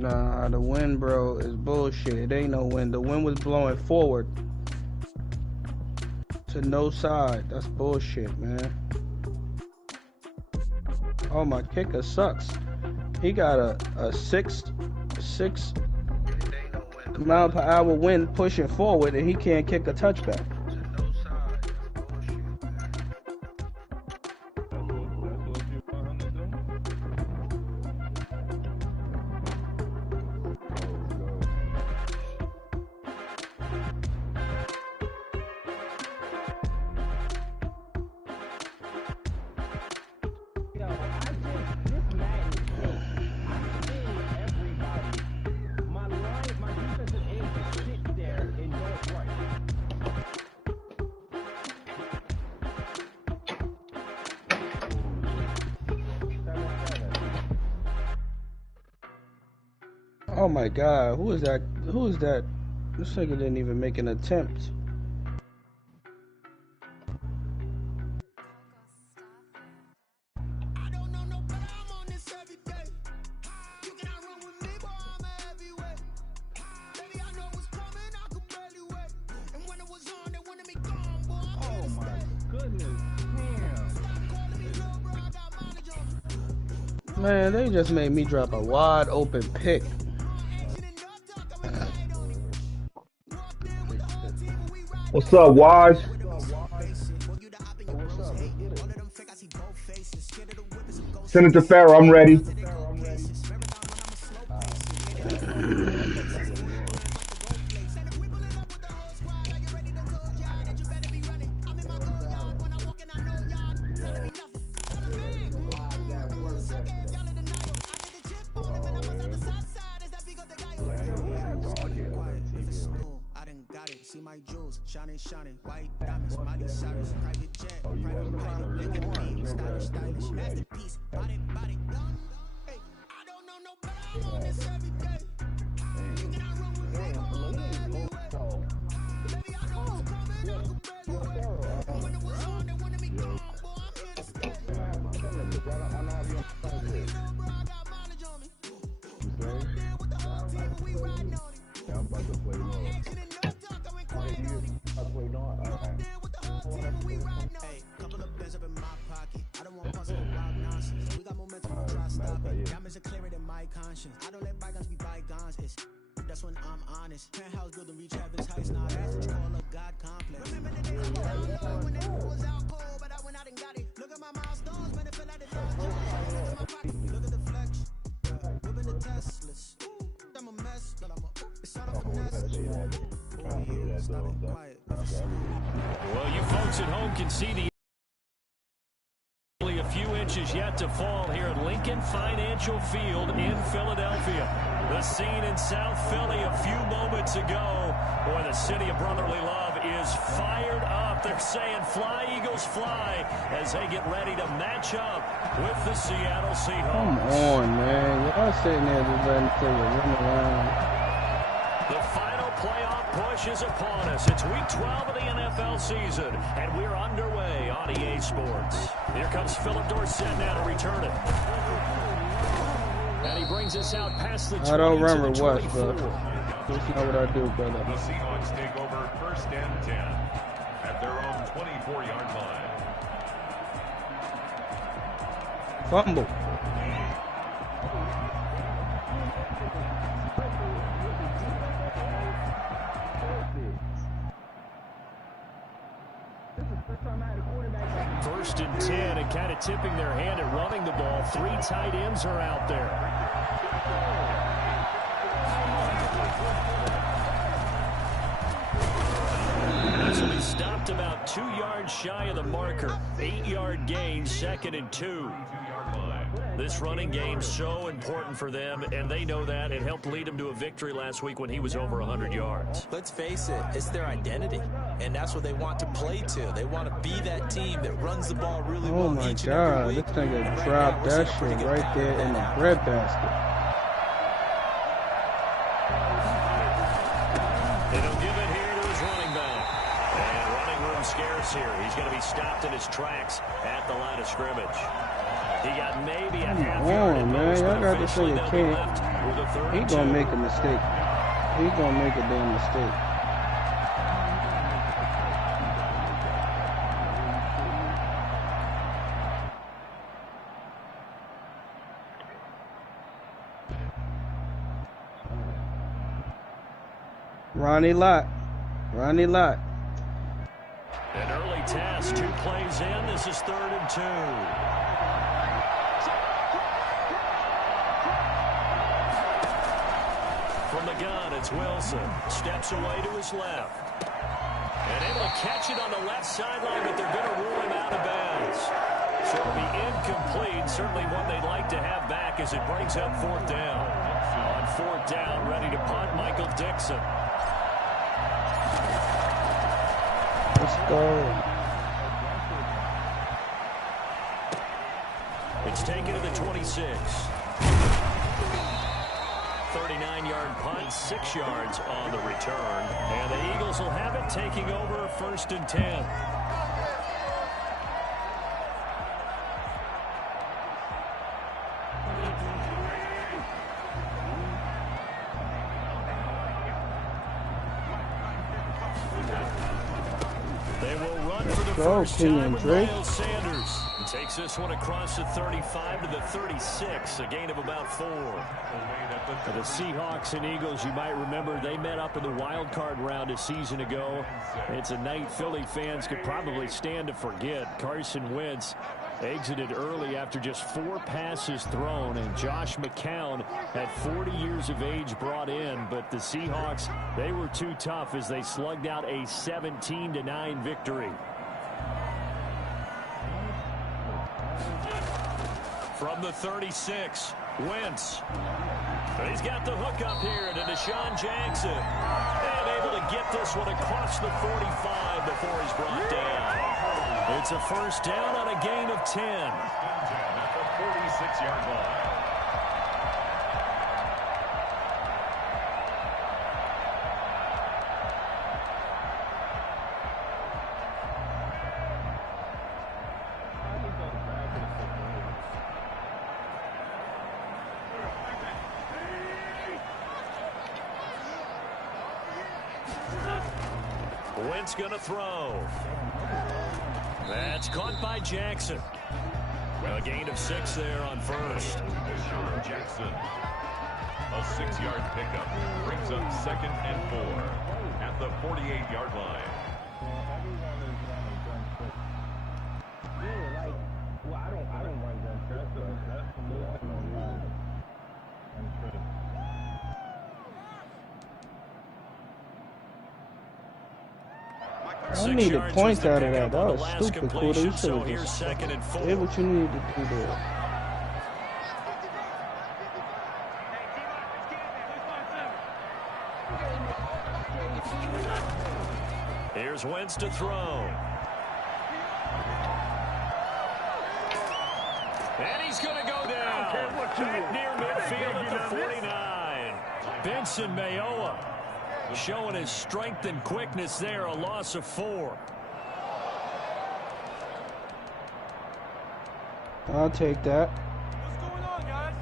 Nah, the wind, bro, is bullshit. It ain't no wind. The wind was blowing forward to no side. That's bullshit, man. Oh, my kicker sucks. He got a six mile per hour wind pushing forward, and he can't kick a touchback. Oh my God, who is that? Who is that? This nigga didn't even make an attempt. Oh my goodness, damn. Man, they just made me drop a wide open pick. What's up, Waj? Senator Farrell, I'm ready. See my jewels, shining, white diamonds, Miley Cyrus, private jet, private pilot, look at me, stylish, masterpiece, body, done. Hey, I don't know no better, I'm on this every day. You cannot run with me, go on everywhere. Baby, I know it's coming, I can barely wait. And when it was on, they wanted me gone, boy, I'm here to stay. Little bro, I got mileage on me. I'm there with the whole team, and we riding on it. I'm about to play more. Hey, couple of bands up in my pocket. I don't want puzzle wild nonsense. We got momentum, we'll try to stop it. Diamonds are clearer than my conscience. I don't let bygones be bygones. That's when I'm honest. Penthouse building, reach heaven's heights. Now that's what you call a God complex. Remember the days when the was out cold, but I went out and got it. Look at my milestones, man, it feel like the dog. Look at my pocket, look at the flex. Whipping the Teslas. I'm a mess, but I'm a. It's all a finesse. Well, you folks at home can see the only a few inches yet to fall here at Lincoln Financial Field in Philadelphia. The scene in South Philly a few moments ago. Boy, the city of brotherly love is fired up. They're saying fly, Eagles, fly, as they get ready to match up with the Seattle Seahawks. Come on, man. Y'all sitting there just letting niggas run around. The final playoff push is upon us. It's week 12 of the NFL season, and we're underway on EA Sports. Here comes Philip Dorsett now to return it. And he brings us out past the 20 I don't remember to the what, 24. but that's not what I do, brother. The Seahawks take over first and 10 at their own 24-yard line. Fumble. First and 10, and kind of tipping their hand at running the ball. 3 tight ends are out there. So he stopped about 2 yards shy of the marker. 8-yard gain, 2nd and 2. This running game so important for them, and they know that. It helped lead them to a victory last week when he was over 100 yards. Let's face it, it's their identity, and that's what they want to play to. They want to be that team that runs the ball really well each and every week. Oh my God, this nigga dropped that shit right there in the bread basket. And he'll give it here to his running back. And running room scarce here. He's going to be stopped in his tracks at the line of scrimmage. He got maybe a half yard at most, but officially they'll be left with a third He and gonna 2. make a mistake. He gonna make a damn mistake. Ronnie Lott. Ronnie Lott. An early test, 2 plays in. This is 3rd and 2. From the gun, it's Wilson. Steps away to his left. And able to catch it on the left sideline, but they're going to rule him out of bounds. So it'll be incomplete. Certainly one they'd like to have back as it brings up 4th down. On 4th down, ready to punt, Michael Dixon. Let's go. It's taken to the 26. 39-yard punt, 6 yards on the return. And the Eagles will have it, taking over 1st and 10. They will run for the first time with Miles Sanders. Takes this one across the 35 to the 36, a gain of about 4. For the Seahawks and Eagles, you might remember they met up in the wild card round a season ago. It's a night Philly fans could probably stand to forget. Carson Wentz exited early after just 4 passes thrown, and Josh McCown had 40 years of age brought in, but the Seahawks, they were too tough as they slugged out a 17-9 victory. From the 36, Wentz. But he's got the hook up here to Deshaun Jackson. And able to get this one across the 45 before he's brought down. It's a first down on a gain of 10. At the 46-yard line. Wentz gonna throw. That's caught by Jackson. A gain of 6 there on first. Deshaun Jackson. A 6-yard pickup brings up 2nd and 4 at the 48-yard line. I needed points out of that. That was stupid, cool. You should have just did what you needed to do there. Here's Wentz to throw. And he's going to go down. Back near midfield at the 49. Benson Mayowa showing his strength and quickness there, a loss of 4. I'll take that. What's going on, guys?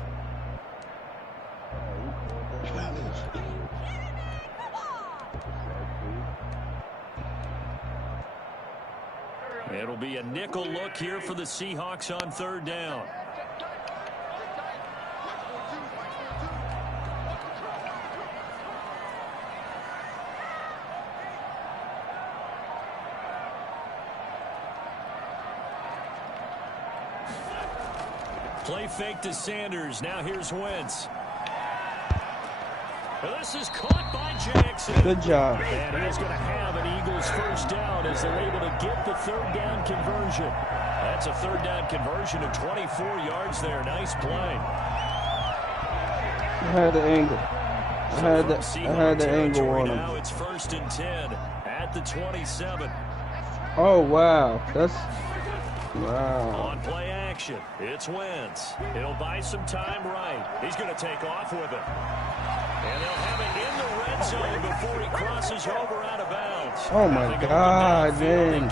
It'll be a nickel look here for the Seahawks on 3rd down. Play fake to Sanders. Now here's Wentz. This is caught by Jackson. Good job. And he is going to have an Eagles first down as they're able to get the 3rd down conversion. That's a 3rd down conversion of 24 yards there. Nice play. I had the angle. I had the angle on him. Now it's 1st and 10 at the 27. Oh, wow. That's... Wow. On play action, it's Wentz. He'll buy some time right. He's going to take off with it. And they'll have it in the red zone before he crosses over out of bounds. Oh, my God, man.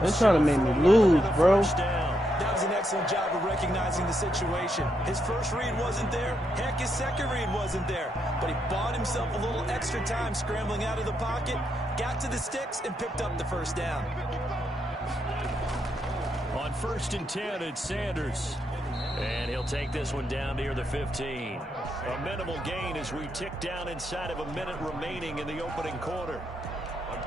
They're trying to make me lose, bro. That was an excellent job of recognizing the situation. His first read wasn't there. Heck, his second read wasn't there. But he bought himself a little extra time scrambling out of the pocket, got to the sticks, and picked up the first down. On 1st and 10, it's Sanders. And he'll take this one down near the 15. A minimal gain as we tick down inside of a minute remaining in the opening quarter.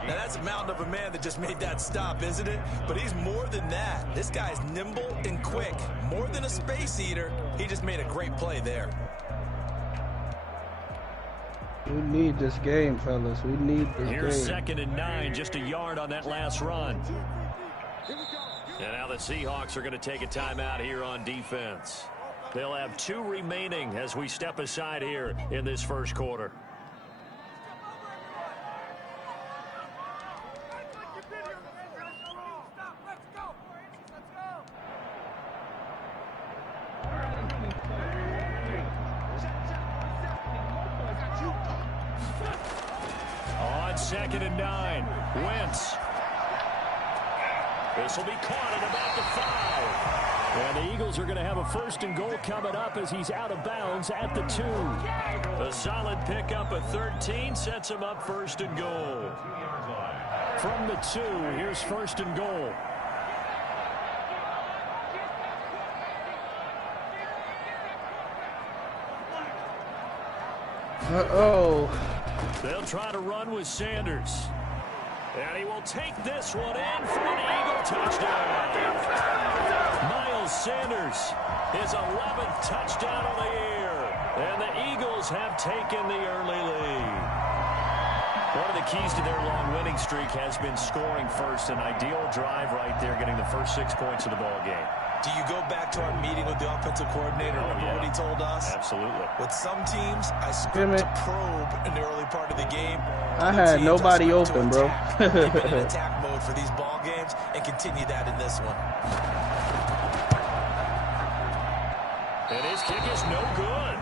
Now that's a mountain of a man that just made that stop, isn't it? But he's more than that. This guy's nimble and quick. More than a space eater, he just made a great play there. We need this game, fellas. We need this Here's game. 2nd and 9, just a yard on that last run. And now the Seahawks are going to take a timeout here on defense. They'll have 2 remaining as we step aside here in this first quarter. On 2nd and 9, Wentz. This will be caught at about the 5. And the Eagles are going to have a 1st and goal coming up as he's out of bounds at the 2. A solid pickup at 13 sets him up 1st and goal. From the 2, here's 1st and goal. Uh-oh. They'll try to run with Sanders. And he will take this one in for an Eagle touchdown. Miles Sanders, his 11th touchdown of the year. And the Eagles have taken the early lead. One of the keys to their long winning streak has been scoring first. An ideal drive right there, getting the first 6 points of the ball game. Do you go back to our meeting with the offensive coordinator? Remember what he told us? Absolutely. With some teams, I script to probe in the early part of the game. I had nobody open, bro. They've been in attack mode for these ball games and continue that in this one. And his kick is no good.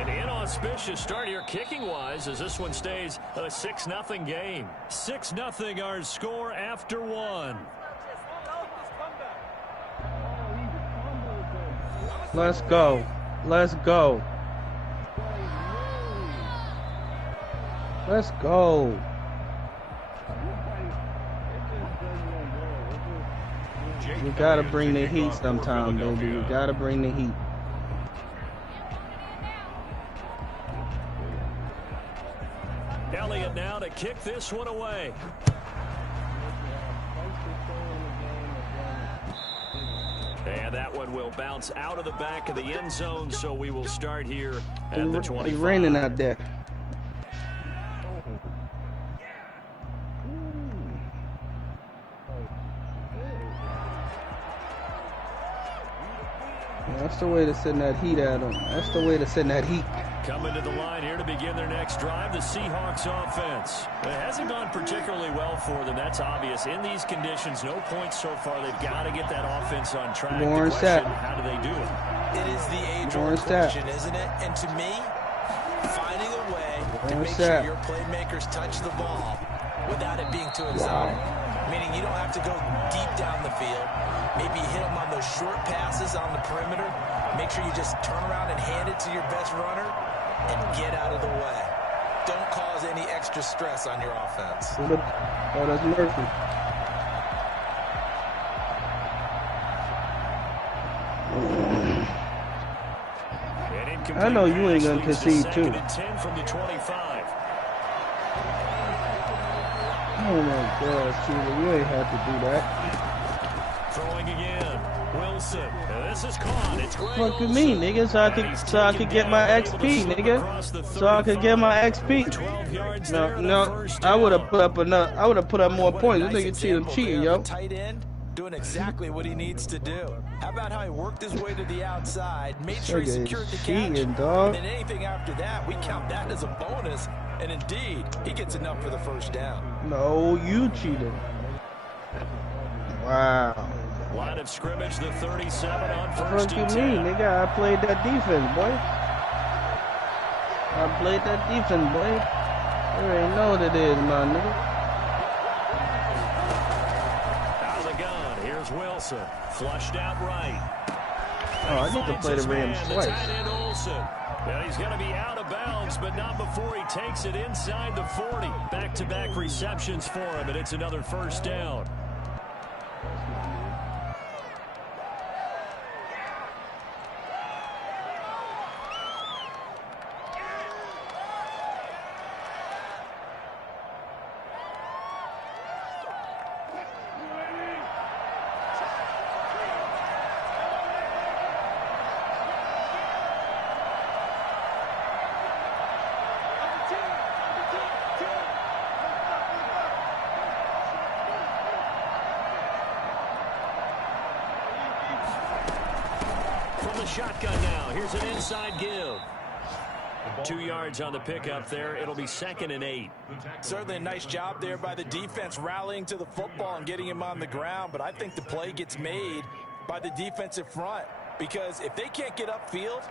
An inauspicious start here kicking-wise as this one stays a 6-0 game. 6-0 our score after 1. Let's go. Let's go. Let's go. We gotta bring the heat sometime, baby. We gotta bring the heat. Elliott now to kick this one away. And that one will bounce out of the back of the end zone, so we will start here at the 25. It's raining out there. That's the way to send that heat at them. That's the way to send that heat. Coming to the line here to begin their next drive, the Seahawks offense. It hasn't gone particularly well for them, that's obvious. In these conditions, no points so far. They've got to get that offense on track. Warren The question, Sapp. how do they do it? It is the age-old question, isn't it? And to me, finding a way to make sure your playmakers touch the ball without it being too exotic. Meaning you don't have to go deep down the field. Maybe hit them on those short passes on the perimeter. Make sure you just turn around and hand it to your best runner and get out of the way. Don't cause any extra stress on your offense. Oh, that's Murphy. I know you ain't gonna concede too. 10 from the 25. Oh my gosh, Sheila, you ain't have to do that. Throwing again. Wilson. This is caught. It's great. Fuck you mean, nigga? So I could get my XP, nigga. So I could get my XP. No, I would have put up enough. I would have put up more points. This nigga cheating, yo. Tight end doing exactly what he needs to do. How about how he worked his way to the outside, made sure he secured the catch, dog. and then anything after that, we count that as a bonus. And indeed, he gets enough for the first down. No, you cheated. Wow. Line of scrimmage, the 37 on What first the fuck and you 10. mean, nigga? I played that defense, boy. I played that defense, boy. You already know what it is, my nigga. Out of the gun, here's Wilson. Flushed out right. Oh, I need to play the Rams twice. And he's going to be out of bounds, but not before he takes it inside the 40. Back-to-back receptions for him, and it's another first down. Shotgun now. Here's an inside give. 2 yards on the pickup there. It'll be 2nd and 8. Certainly a nice job there by the defense rallying to the football and getting him on the ground. But I think the play gets made by the defensive front, because if they can't get upfield,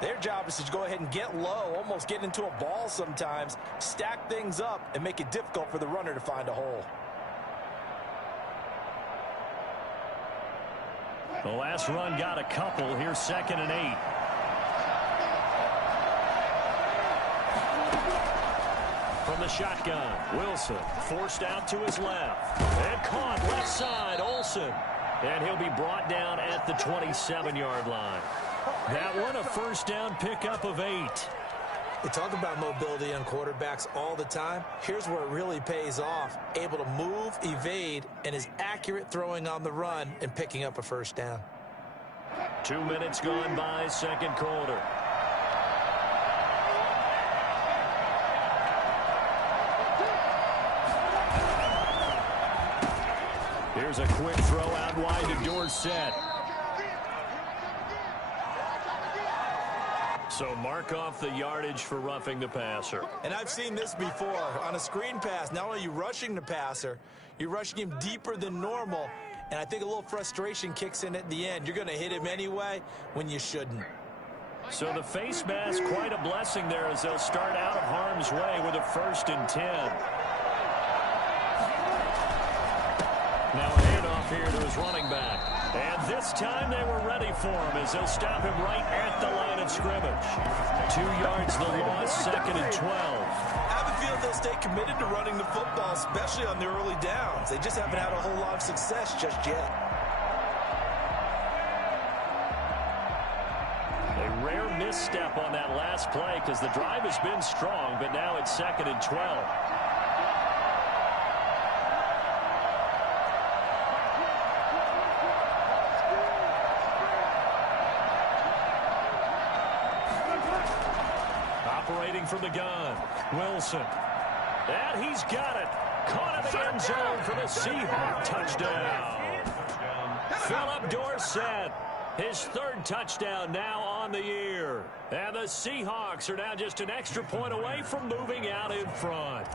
their job is to go ahead and get low, almost get into a ball sometimes, stack things up, and make it difficult for the runner to find a hole. The last run got a couple. Here's 2nd and 8. From the shotgun, Wilson forced out to his left. And caught left side, Olsen. And he'll be brought down at the 27-yard line. That one a first down pickup of 8. They talk about mobility on quarterbacks all the time. Here's where it really pays off. Able to move, evade, and is accurate throwing on the run and picking up a first down. 2 minutes gone by, second quarter. Here's a quick throw out wide to Dorsett. So mark off the yardage for roughing the passer. And I've seen this before. On a screen pass, not only are you rushing the passer, you're rushing him deeper than normal. And I think a little frustration kicks in at the end. You're going to hit him anyway when you shouldn't. So the face mask, quite a blessing there as they'll start out of harm's way with a 1st and 10. Now a handoff here to his running back. And this time they were ready for him as they'll stop him right at the line of scrimmage. 2 yards the loss, 2nd and 12. I have a feeling they'll stay committed to running the football, especially on the early downs. They just haven't had a whole lot of success just yet. A rare misstep on that last play because the drive has been strong, but now it's 2nd and 12. Operating from the gun, Wilson. And he's got it. Caught in the end zone for the Seahawks touchdown. Philip Dorsett, his 3rd touchdown now on the year. And the Seahawks are now just an extra point away from moving out in front.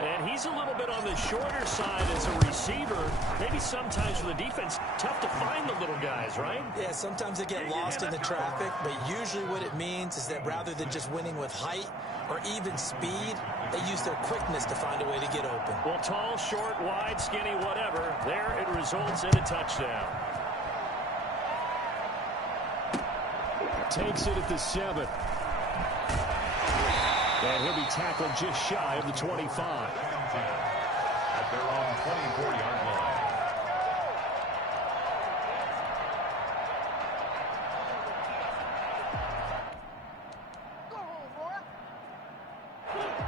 And he's a little bit on the shorter side as a receiver. Maybe sometimes for the defense, tough to find the little guys, right? Yeah, sometimes they get lost in the traffic, but usually what it means is that rather than just winning with height or even speed, they use their quickness to find a way to get open. Well, tall, short, wide, skinny, whatever, there it results in a touchdown. Takes it at the 7. And he'll be tackled just shy of the 25. At their own 24-yard line.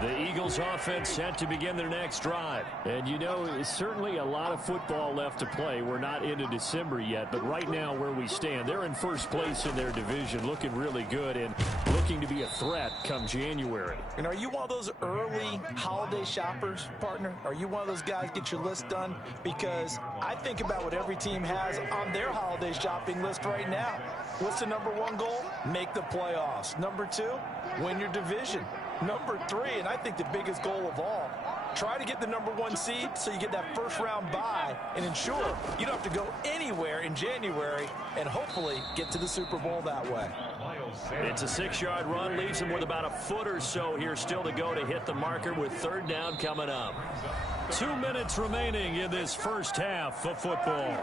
The Eagles offense set to begin their next drive. And you know, it's certainly a lot of football left to play. We're not into December yet, but right now where we stand, they're in first place in their division, looking really good and looking to be a threat come January. And are you one of those early holiday shoppers, partner? Are you one of those guys get your list done? Because I think about what every team has on their holiday shopping list right now. What's the #1 goal? Make the playoffs. #2, win your division. #3, and I think the biggest goal of all, try to get the #1 seed so you get that first-round bye and ensure you don't have to go anywhere in January and hopefully get to the Super Bowl that way. It's a 6-yard run, leaves him with about a foot or so here still to go to hit the marker with 3rd down coming up. 2 minutes remaining in this first half of football.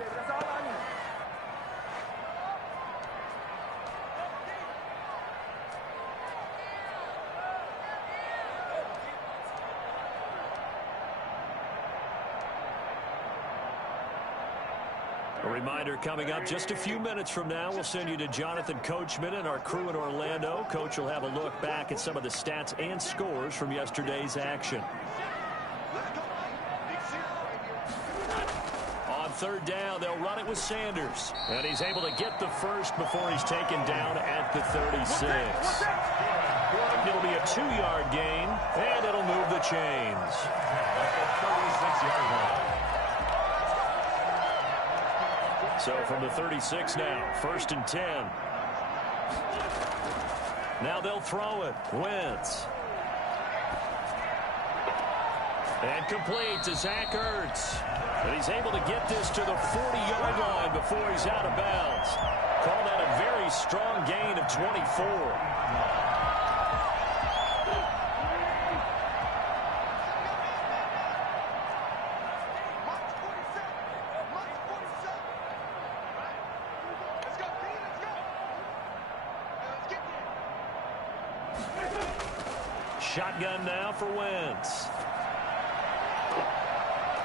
A reminder coming up just a few minutes from now, we'll send you to Jonathan Coachman and our crew in Orlando. Coach will have a look back at some of the stats and scores from yesterday's action. On third down, they'll run it with Sanders. And he's able to get the first before he's taken down at the 36. It'll be a 2-yard gain, and it'll move the chains. So from the 36 now, 1st and 10. Now they'll throw it. Wentz. And complete to Zach Ertz. But he's able to get this to the 40-yard line before he's out of bounds. Call that a very strong gain of 24. Shotgun now for Wentz.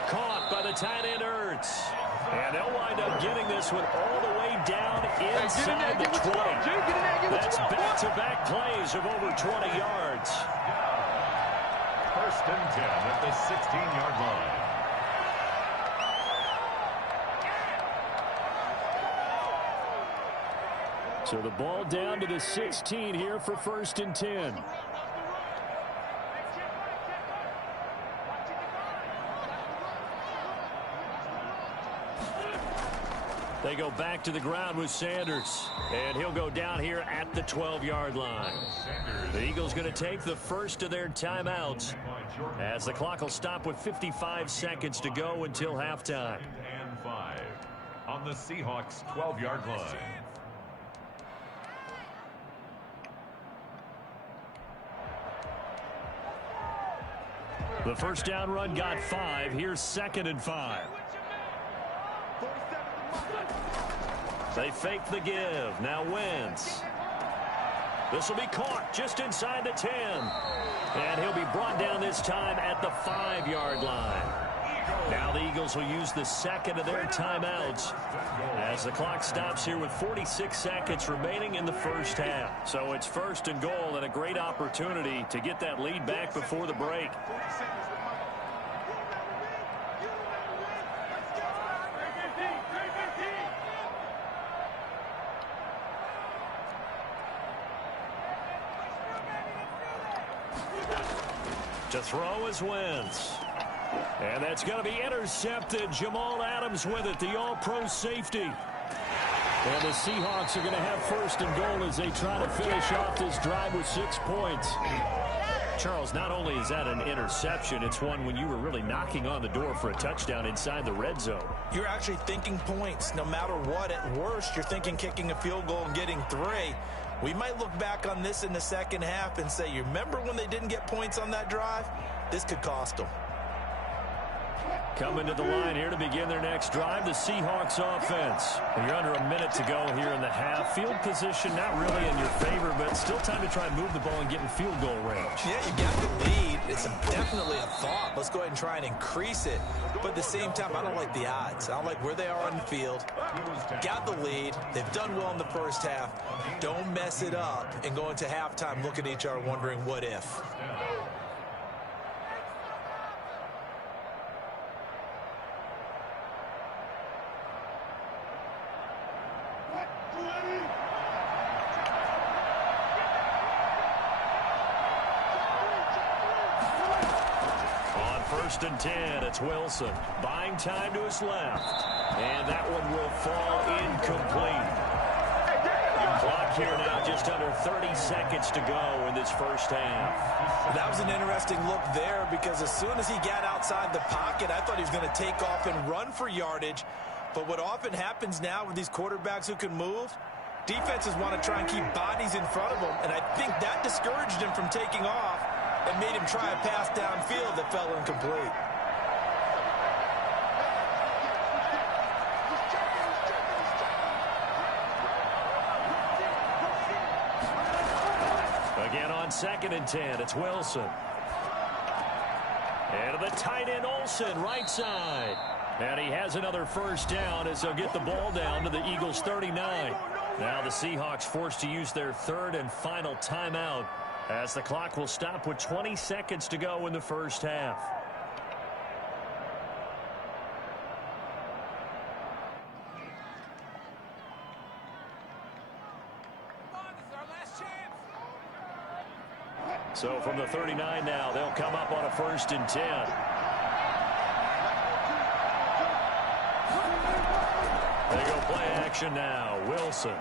Caught by the tight end Ertz. And they'll wind up getting this one all the way down inside the 20. That's back-to-back plays of over 20 yards. 1st and 10 at the 16-yard line. So the ball down to the 16 here for 1st and 10. They go back to the ground with Sanders. And he'll go down here at the 12-yard line. The Eagles going to take the first of their timeouts as the clock will stop with 55 seconds to go until halftime. And 5 on the Seahawks 12-yard line. The first down run got 5. Here's 2nd and 5. They fake the give. Now Wentz. This will be caught just inside the 10. And he'll be brought down this time at the 5-yard line. Now the Eagles will use the second of their timeouts as the clock stops here with 46 seconds remaining in the first half. So it's 1st and goal and a great opportunity to get that lead back before the break. To throw is Wentz. And that's going to be intercepted. Jamal Adams with it, the all-pro safety. And the Seahawks are going to have 1st and goal as they try to finish off this drive with 6 points. Charles, not only is that an interception, it's one when you were really knocking on the door for a touchdown inside the red zone. You're actually thinking points. No matter what, at worst, you're thinking kicking a field goal and getting 3. We might look back on this in the second half and say, you remember when they didn't get points on that drive? This could cost them. Coming to the line here to begin their next drive, the Seahawks offense. You're under a minute to go here in the half. Field position not really in your favor, but still time to try and move the ball and get in field goal range. Yeah, you got the lead. It's definitely a thought. Let's go ahead and try and increase it. But at the same time, I don't like the odds. I don't like where they are on the field. Got the lead. They've done well in the first half. Don't mess it up and go into halftime looking at each other wondering what if. On 1st and 10, it's Wilson. Buying time to his left. And that one will fall incomplete. Clock here now, just under 30 seconds to go in this first half. That was an interesting look there because as soon as he got outside the pocket, I thought he was going to take off and run for yardage. But what often happens now with these quarterbacks who can move, defenses want to try and keep bodies in front of them. And I think that discouraged him from taking off and made him try a pass downfield that fell incomplete. Again on 2nd and 10, it's Wilson. And to the tight end Olsen, right side. And he has another first down as they'll get the ball down to the Eagles' 39. Now the Seahawks forced to use their third and final timeout as the clock will stop with 20 seconds to go in the first half. So from the 39 now, they'll come up on a 1st and 10. They go play action now. Wilson.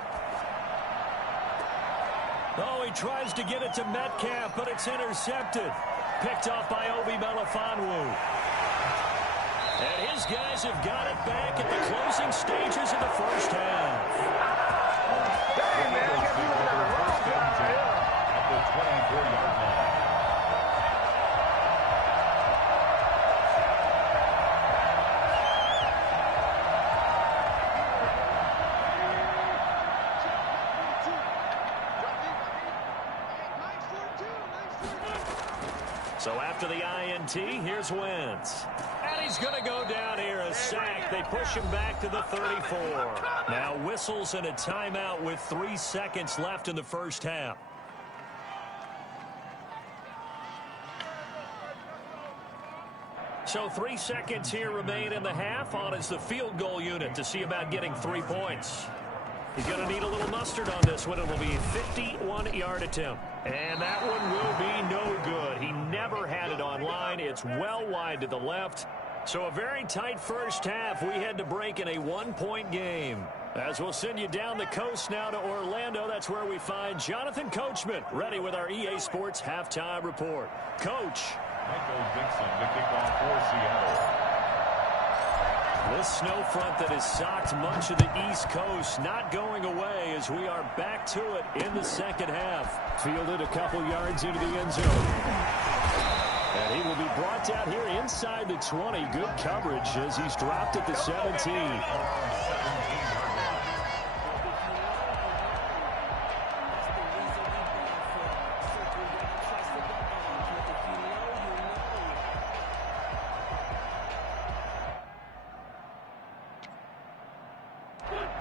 Oh, he tries to get it to Metcalf, but it's intercepted. Picked off by Obi Melifonwu. And his guys have got it back at the closing stages of the first half. Hey, man, I guess you were at the 24-yard line. So after the INT, here's Wentz. And he's going to go down here, a sack. They push him back to the 34. Now whistles and a timeout with 3 seconds left in the first half. So 3 seconds here remain in the half. On is the field goal unit to see about getting 3 points. He's going to need a little mustard on this one. It will be a 51-yard attempt. And that one will be no good. He never had it on line. It's well wide to the left. So a very tight first half. We had to break in a 1-point game. As we'll send you down the coast now to Orlando, that's where we find Jonathan Coachman ready with our EA Sports Halftime Report. Coach. Michael Dixon to kick off for Seattle. This snow front that has socked much of the East Coast not going away as we are back to it in the second half. Fielded a couple yards into the end zone. And he will be brought down here inside the 20. Good coverage as he's dropped at the 17.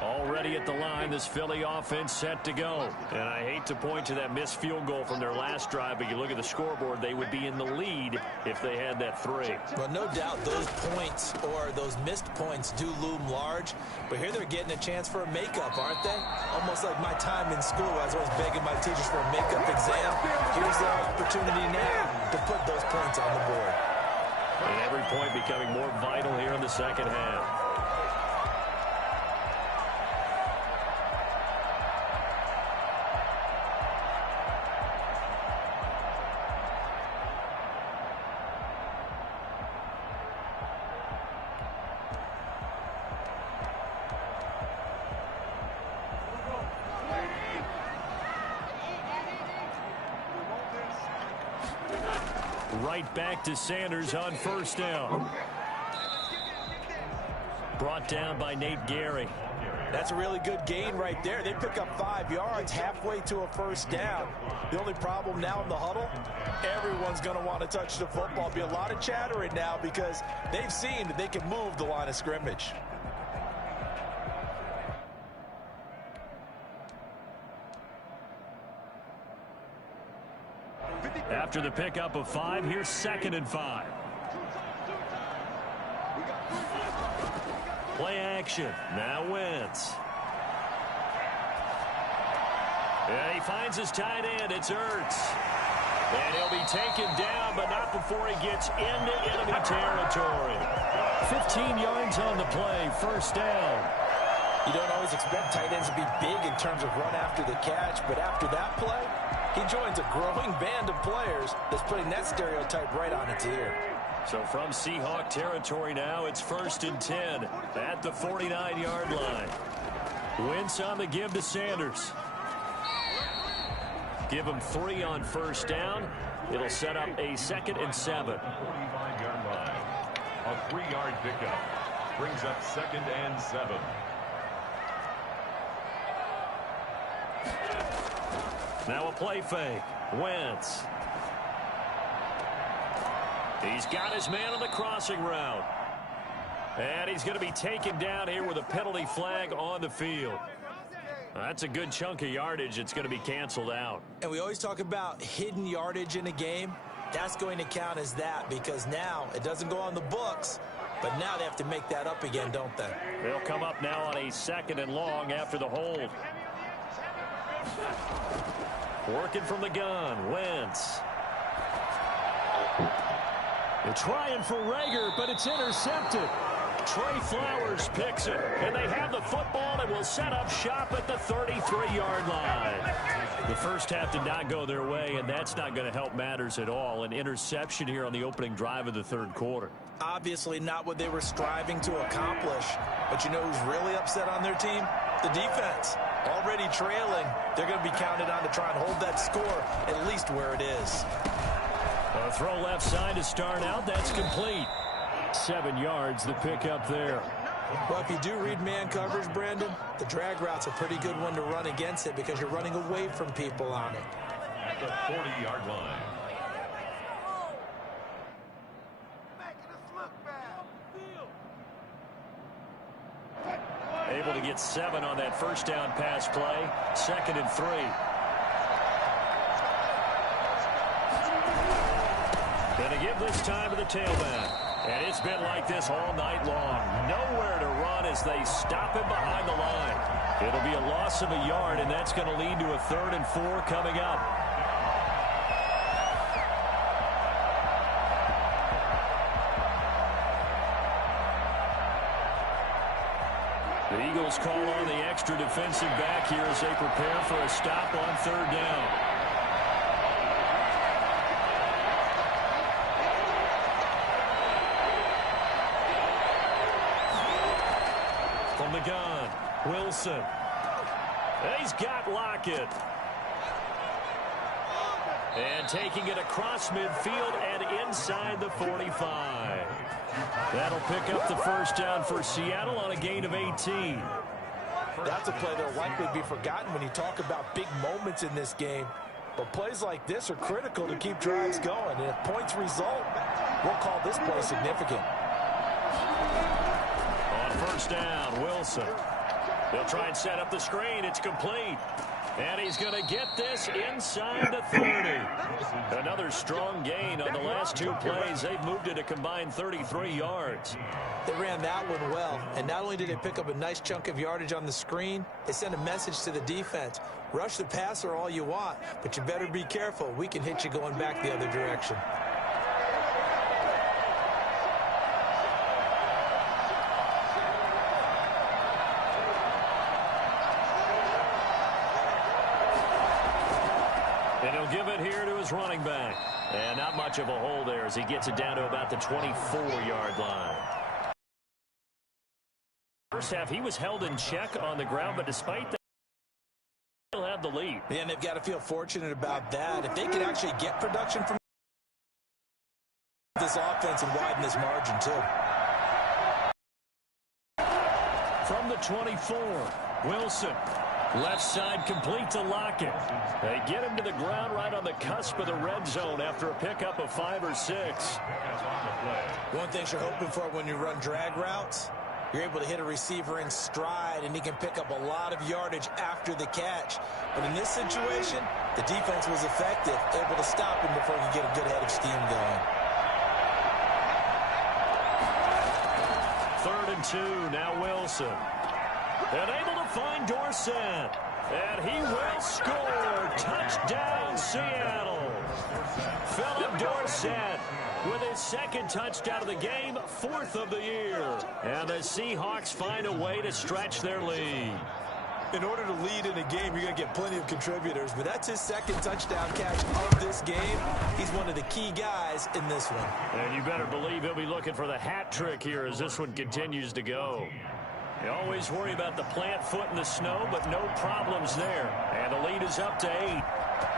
Already at the line, this Philly offense set to go. And I hate to point to that missed field goal from their last drive, but you look at the scoreboard, they would be in the lead if they had that 3. Well, no doubt those points or those missed points do loom large. But here they're getting a chance for a makeup, aren't they? Almost like my time in school. I was always begging my teachers for a makeup exam. Here's the opportunity now to put those points on the board. And every point becoming more vital here in the second half. Right back to Sanders on first down. Brought down by Nate Gary. That's a really good gain right there. They pick up 5 yards halfway to a first down. The only problem now in the huddle, everyone's going to want to touch the football. Be a lot of chattering now because they've seen that they can move the line of scrimmage. After the pickup of 5, here's 2nd and 5. Play action. Now Wentz. And he finds his tight end. It's Ertz. And he'll be taken down, but not before he gets into enemy territory. 15 yards on the play. First down. You don't always expect tight ends to be big in terms of run after the catch, but after that play, he joins a growing band of players that's putting that stereotype right on its ear. So from Seahawk territory now, it's 1st and 10 at the 49-yard line. Wentz on the give to Sanders. Give him 3 on first down. It'll set up a 2nd and 7. 45-yard line. A 3-yard pickup brings up 2nd and 7. Now a play fake. Wentz. He's got his man on the crossing route. And he's going to be taken down here with a penalty flag on the field. That's a good chunk of yardage. It's going to be canceled out. And we always talk about hidden yardage in a game. That's going to count as that because now it doesn't go on the books, but now they have to make that up again, don't they? They'll come up now on a 2nd and long after the hold. Working from the gun, Wentz. They're trying for Rager, but it's intercepted. Trey Flowers picks it, and they have the football and will set up shop at the 33-yard line. The first half did not go their way, and that's not going to help matters at all. An interception here on the opening drive of the 3rd quarter. Obviously not what they were striving to accomplish. But you know who's really upset on their team? The defense. Already trailing, they're going to be counted on to try and hold that score at least where it is. A throw left side to start out. That's complete. 7 yards, the pickup there. Well, if you do read man coverage, Brandon, the drag route's a pretty good one to run against it because you're running away from people on it. At the 40-yard line. Able to get 7 on that first down pass play. 2nd and 3. Going to give this time to the tailback. And it's been like this all night long. Nowhere to run as they stop him behind the line. It'll be a loss of a yard, and that's going to lead to a 3rd and 4 coming up. The Eagles call on the extra defensive back here as they prepare for a stop on 3rd down. From the gun, Wilson. He's got Lockett. And taking it across midfield and inside the 45. That'll pick up the first down for Seattle on a gain of 18. That's a play that'll likely be forgotten when you talk about big moments in this game. But plays like this are critical to keep drives going. And if points result, we'll call this play significant. On first down, Wilson. They'll try and set up the screen. It's complete. And he's going to get this inside the 30. Another strong gain on the last 2 plays. They've moved it a combined 33 yards. They ran that one well. And not only did they pick up a nice chunk of yardage on the screen, they sent a message to the defense. Rush the passer all you want, but you better be careful. We can hit you going back the other direction. And he'll give it here to his running back. And not much of a hole there as he gets it down to about the 24-yard line. First half, he was held in check on the ground, but despite that, he'll have the lead. Yeah, and they've got to feel fortunate about that. If they could actually get production from this offense and widen this margin, too. From the 24, Wilson. Left side complete to Lockett. They get him to the ground right on the cusp of the red zone after a pickup of 5 or 6. One thing you're hoping for when you run drag routes, you're able to hit a receiver in stride, and he can pick up a lot of yardage after the catch. But in this situation, the defense was effective, able to stop him before he could get a good head of steam going. 3rd and 2, now Wilson. And able to find Dorsett. And he will score. Touchdown, Seattle. Philip Dorsett with his 2nd touchdown of the game, 4th of the year. And the Seahawks find a way to stretch their lead. In order to lead in a game, you're going to get plenty of contributors, but that's his 2nd touchdown catch of this game. He's one of the key guys in this one. And you better believe he'll be looking for the hat trick here as this one continues to go. You always worry about the plant foot in the snow, but no problems there. And the lead is up to 8.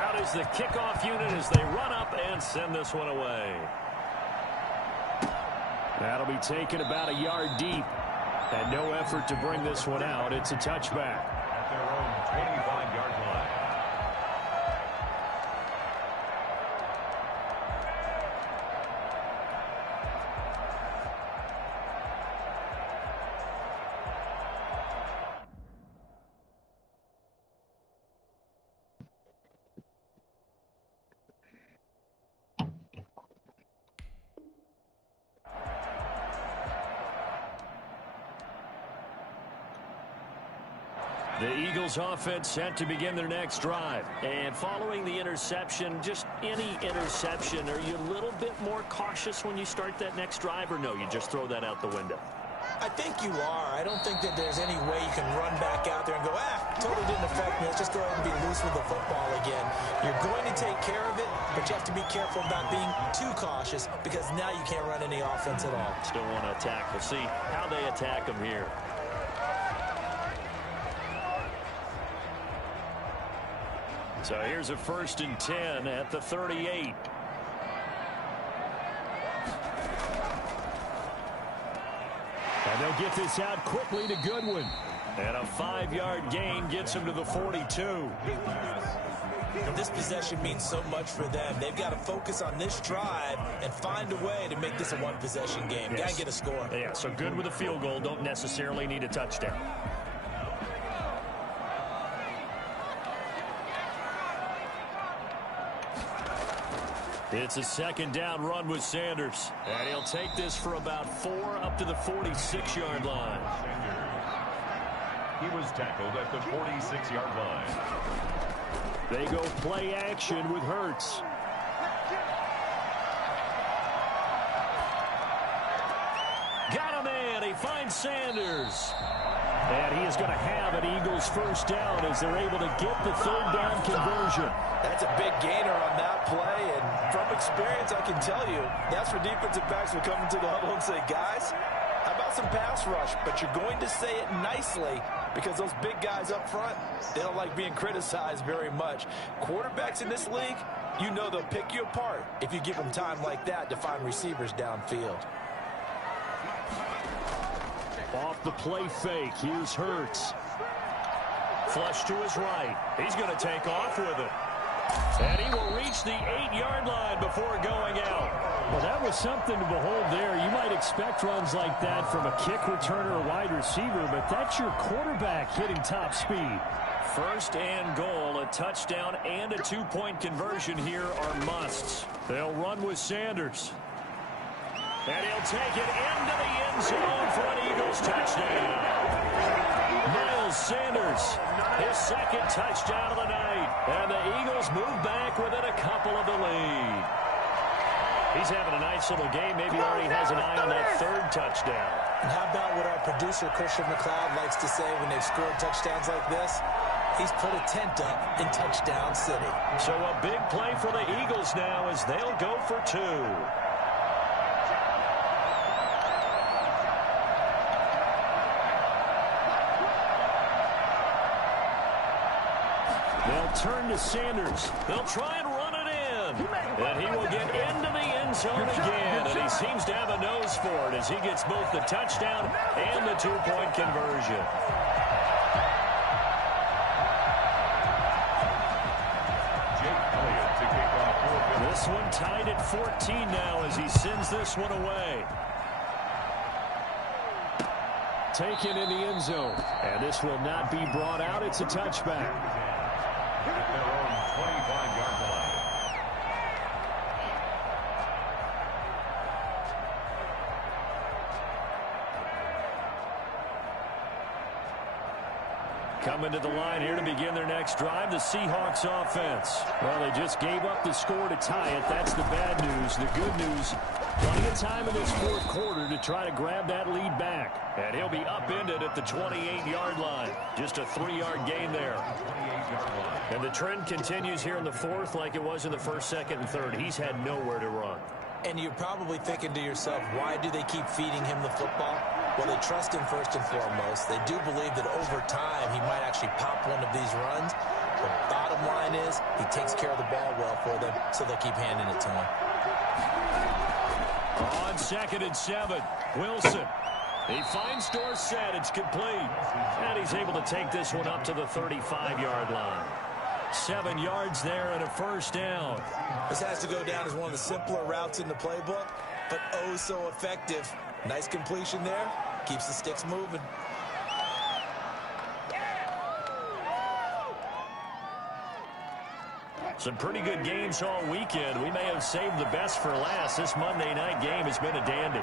Out is the kickoff unit as they run up and send this one away. That'll be taken about a yard deep. And no effort to bring this one out. It's a touchback. At their own 25-yard line. The Eagles offense set to begin their next drive. And following the interception, just any interception, are you a little bit more cautious when you start that next drive, or no, you just throw that out the window? I think you are. I don't think that there's any way you can run back out there and go, totally didn't affect me. Let's just go ahead and be loose with the football again. You're going to take care of it, but you have to be careful about being too cautious because now you can't run any offense at all. Still want to attack. We'll see how they attack them here. So here's a 1st and 10 at the 38. And they'll get this out quickly to Goodwin. And a 5-yard gain gets him to the 42. This possession means so much for them. They've got to focus on this drive and find a way to make this a one-possession game. Yes. Got to get a score. Yeah, so good with a field goal. Don't necessarily need a touchdown. It's a 2nd down run with Sanders. And he'll take this for about 4 up to the 46-yard line. He was tackled at the 46-yard line. They go play action with Hurts. Got him in. He finds Sanders. And he is going to have an Eagles 1st down as they're able to get the 3rd down conversion. That's a big gainer on that play, and from experience, I can tell you, that's where defensive backs will come into the huddle and say, guys, how about some pass rush? But you're going to say it nicely because those big guys up front, they don't like being criticized very much. Quarterbacks in this league, you know they'll pick you apart if you give them time like that to find receivers downfield. Off the play fake, here's Hurts. Flush to his right. He's going to take off with it. And he will reach the 8-yard line before going out. Well, that was something to behold there. You might expect runs like that from a kick returner or wide receiver, but that's your quarterback hitting top speed. 1st and goal, a touchdown and a 2-point conversion here are musts. They'll run with Sanders. And he'll take it into the end zone for an Eagles touchdown. Miles Sanders, his 2nd touchdown of the night. And the Eagles move back within a couple of the lead. He's having a nice little game. Maybe already has an eye on that 3rd touchdown. And how about what our producer, Christian McLeod, likes to say when they've scored touchdowns like this? He's put a tent up in Touchdown City. So a big play for the Eagles now as they'll go for 2. They'll turn to Sanders. They'll try and run it in. And he will get into the end zone again. And he seems to have a nose for it as he gets both the touchdown and the 2-point conversion. This one tied at 14 now as he sends this one away. Taken in the end zone. And this will not be brought out. It's a touchback. At their own 25-yard line. Coming to the line here to begin their next drive, the Seahawks offense. Well, they just gave up the score to tie it. That's the bad news. The good news, plenty of time in this 4th quarter to try to grab that lead back. And he'll be upended at the 28-yard line. Just a 3-yard gain there. And the trend continues here in the 4th like it was in the 1st, 2nd, and 3rd. He's had nowhere to run. And you're probably thinking to yourself, why do they keep feeding him the football? Well, they trust him first and foremost. They do believe that over time he might actually pop one of these runs. The bottom line is he takes care of the ball well for them, so they'll keep handing it to him. On 2nd and 7, Wilson. He finds Dorsett. It's complete. And he's able to take this one up to the 35-yard line. 7 yards there and a 1st down. This has to go down as one of the simpler routes in the playbook, but oh so effective. Nice completion there. Keeps the sticks moving. Some pretty good games all weekend. We may have saved the best for last. This Monday night game has been a dandy.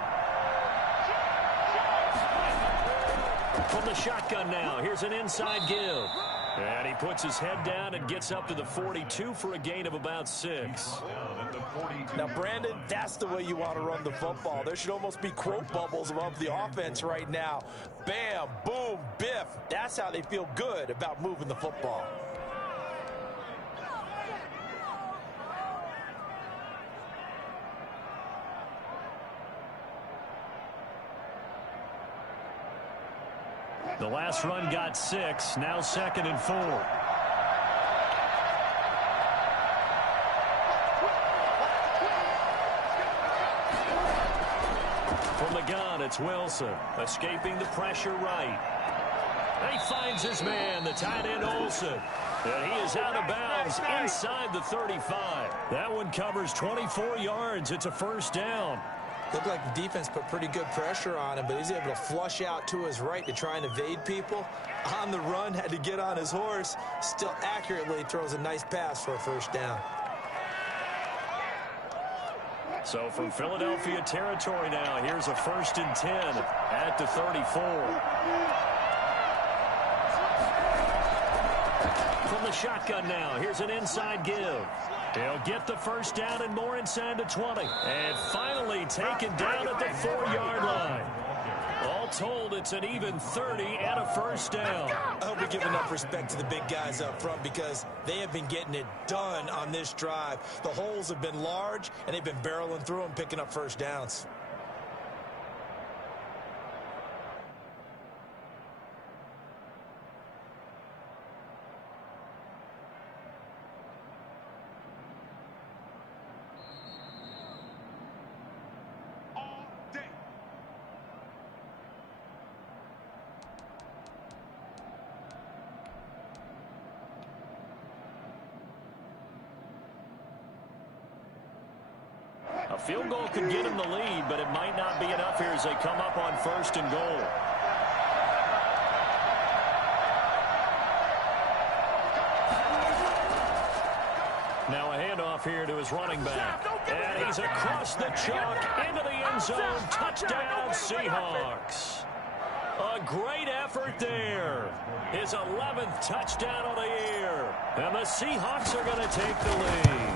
From the shotgun now, here's an inside give. And he puts his head down and gets up to the 42 for a gain of about 6. Now, Brandon, that's the way you want to run the football. There should almost be quote bubbles above the offense right now. Bam, boom, biff. That's how they feel good about moving the football. The last run got 6, now 2nd and 4. From the gun, it's Wilson, escaping the pressure right. He finds his man, the tight end Olsen. And he is out of bounds inside the 35. That one covers 24 yards. It's a first down. Looked like the defense put pretty good pressure on him, but he's able to flush out to his right to try and evade people. On the run, had to get on his horse. Still accurately throws a nice pass for a first down. So from Philadelphia territory now, here's a 1st and 10 at the 34. From the shotgun now, here's an inside give. He'll get the first down and more inside the 20. And finally taken down at the 4-yard line. All told, it's an even 30 and a first down. I hope we give enough respect to the big guys up front because they have been getting it done on this drive. The holes have been large, and they've been barreling through them, picking up first downs. A field goal could get him the lead, but it might not be enough here as they come up on 1st and goal. Now a handoff here to his running back. And he's across the chalk into the end zone. Touchdown, Seahawks. A great effort there. His 11th touchdown of the year. And the Seahawks are going to take the lead.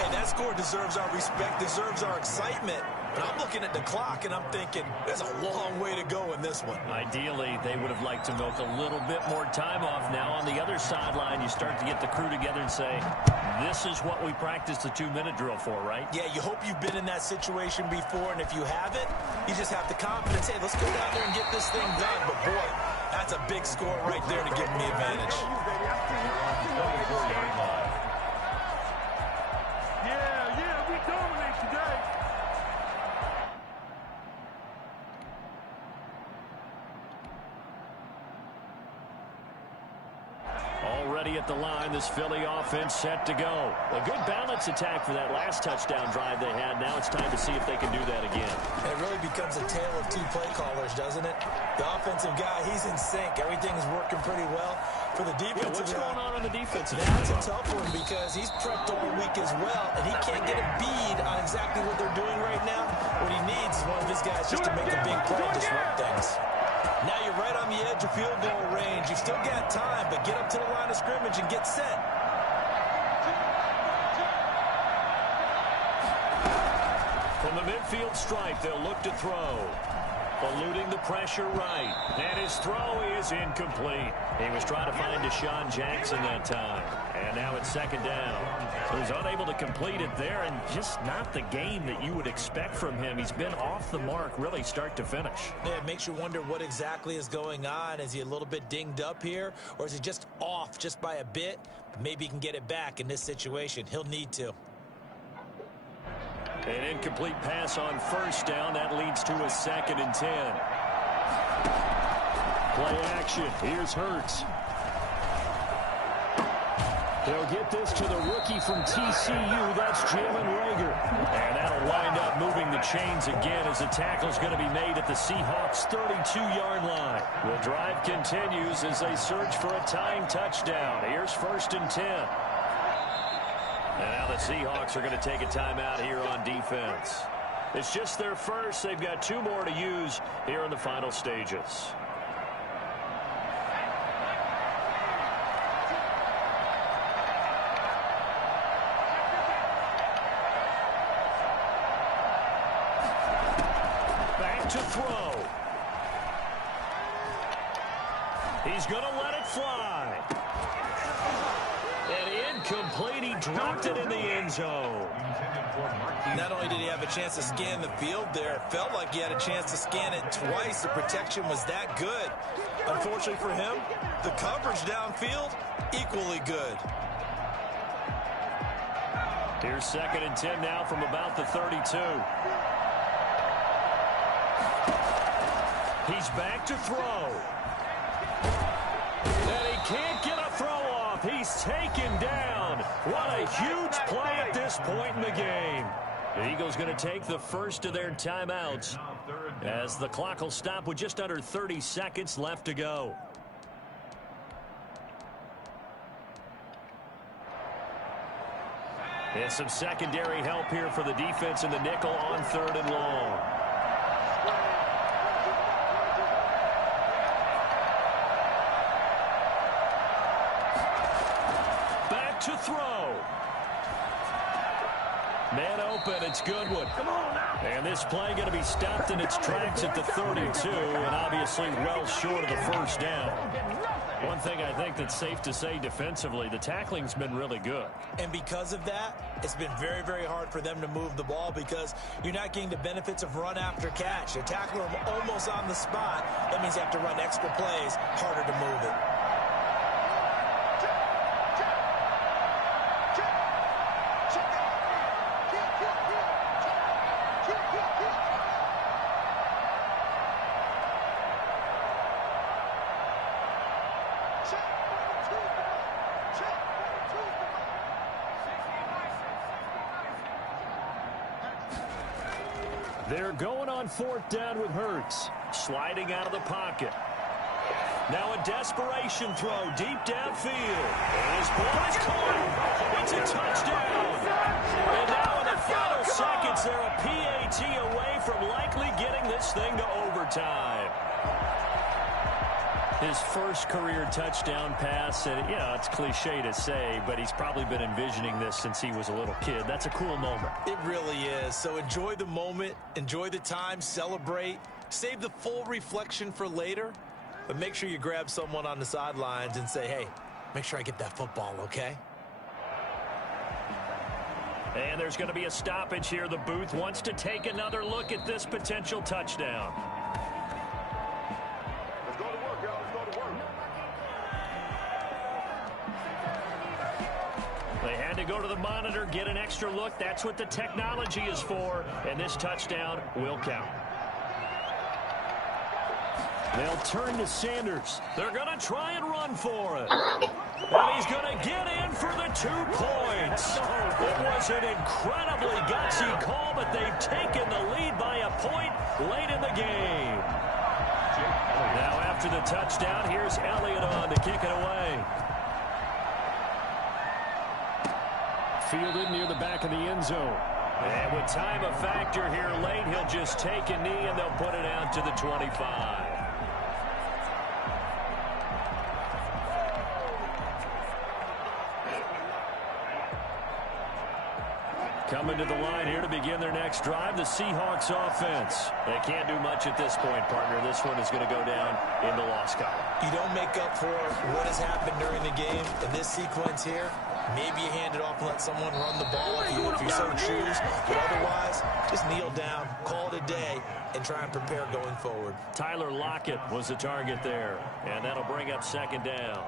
And that score deserves our respect, deserves our excitement. But I'm looking at the clock, and I'm thinking, there's a long way to go in this one. Ideally, they would have liked to milk a little bit more time off. Now on the other sideline, you start to get the crew together and say, this is what we practiced the 2-minute drill for, right? Yeah, you hope you've been in that situation before, and if you haven't, you just have the confidence, hey, let's go down there and get this thing done. But, boy, that's a big score right there to give them the advantage. Yeah, we dominate today. Already at the line, this Philly offense set to go. A good balance attack for that last touchdown drive they had. Now it's time to see if they can do that again. It really becomes a tale of two play callers, doesn't it? The offensive guy, he's in sync. Everything is working pretty well. For the defensive what's going on the defensive? That's a tough one because he's prepped all week as well, and he can't get a bead on exactly what they're doing right now. What he needs is one of his guys just to make a big play and disrupt things. Now you're right on the edge of field goal range. You've still got time, but get up to the line of scrimmage and get set. From the midfield stripe, they'll look to throw. Eluding the pressure right. And his throw is incomplete. He was trying to find Deshaun Jackson that time. And now it's 2nd down. So he's unable to complete it there, and just not the game that you would expect from him. He's been off the mark really start to finish. Yeah, it makes you wonder what exactly is going on. Is he a little bit dinged up here, or is he just off just by a bit? Maybe he can get it back in this situation. He'll need to. An incomplete pass on 1st down. That leads to a 2nd and 10. Play action. Here's Hurts. They'll get this to the rookie from TCU. That's Jalen Reagor. And that'll wind up moving the chains again as the tackle's going to be made at the Seahawks' 32-yard line. The drive continues as they search for a tying touchdown. Here's 1st and 10. And now the Seahawks are going to take a timeout here on defense. It's just their first. They've got 2 more to use here in the final stages. to throw. He's going to let it fly. And incomplete. He dropped it in the end zone. Not only did he have a chance to scan the field there, it felt like he had a chance to scan it twice. The protection was that good. Unfortunately for him, the coverage downfield, equally good. Here's 2nd and 10 now from about the 32. He's back to throw. And he can't get a throw off. He's taken down. What a huge play at this point in the game. The Eagles going to take the first of their timeouts as the clock will stop with just under 30 seconds left to go. And some secondary help here for the defense in the nickel on 3rd and long. Back to throw. Man open, it's Goodwin. Come on now. And this play going to be stopped in its tracks at the 32, and obviously well short of the first down. One thing I think that's safe to say defensively, the tackling's been really good. And because of that, it's been very, very hard for them to move the ball because you're not getting the benefits of run after catch. You tackle them almost on the spot. That means you have to run extra plays, harder to move it. They're going on 4th down with Hurts. Sliding out of the pocket. Now a desperation throw deep downfield. And his ball is caught. It's a touchdown. And now in the final seconds, they're a PAT away from likely getting this thing to overtime. His first career touchdown pass, and yeah, it's cliche to say, but he's probably been envisioning this since he was a little kid. That's a cool moment. It really is. So enjoy the moment, enjoy the time, celebrate, save the full reflection for later, but make sure you grab someone on the sidelines and say, hey, make sure I get that football, okay? And there's going to be a stoppage here. The booth wants to take another look at this potential touchdown. They had to go to the monitor, get an extra look. That's what the technology is for, and this touchdown will count. They'll turn to Sanders. They're going to try and run for it. And he's going to get in for the 2 points. It was an incredibly gutsy call, but they've taken the lead by a point late in the game. Now after the touchdown, here's Elliott on to kick it away. Fielded near the back of the end zone. And with time a factor here late, he'll just take a knee and they'll put it out to the 25. Coming to the line here to begin their next drive, the Seahawks offense. They can't do much at this point, partner. This one is going to go down in the loss column. You don't make up for what has happened during the game in this sequence here. Maybe you hand it off and let someone run the ball if you so choose. But otherwise, just kneel down, call it a day, and try and prepare going forward. Tyler Lockett was the target there, and that'll bring up 2nd down.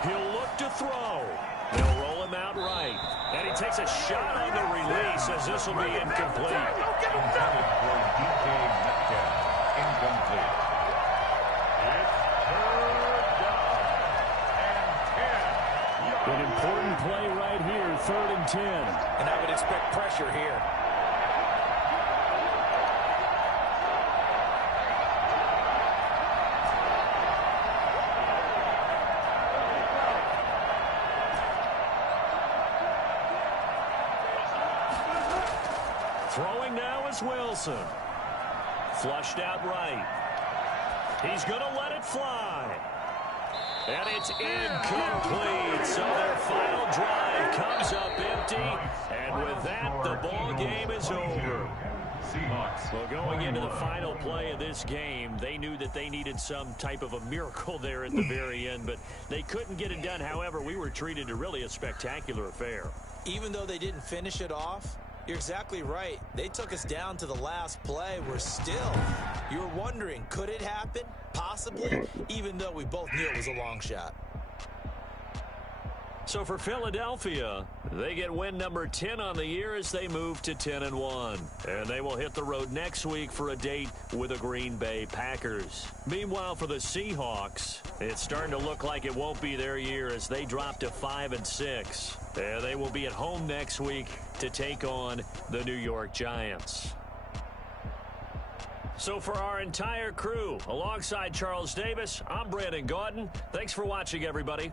He'll look to throw. They'll roll him out right. And he takes a shot on the release as this will be incomplete. Intended for DJ Metcalf. Incomplete. It's 3rd down and 10. An important play right here, 3rd and 10. And I would expect pressure here. Throwing now is Wilson. Flushed out right. He's going to let it fly. And it's incomplete. So their final drive comes up empty. And with that, the ball game is over. Seahawks. Well, going into the final play of this game, they knew that they needed some type of a miracle there at the very end, but they couldn't get it done. However, we were treated to really a spectacular affair. Even though they didn't finish it off, you're exactly right. They took us down to the last play. We're still, you're wondering, could it happen? Possibly, even though we both knew it was a long shot. So for Philadelphia, they get win number 10 on the year as they move to 10-1. And they will hit the road next week for a date with the Green Bay Packers. Meanwhile, for the Seahawks, it's starting to look like it won't be their year as they drop to 5-6. And they will be at home next week to take on the New York Giants. So for our entire crew, alongside Charles Davis, I'm Brandon Gaudin. Thanks for watching, everybody.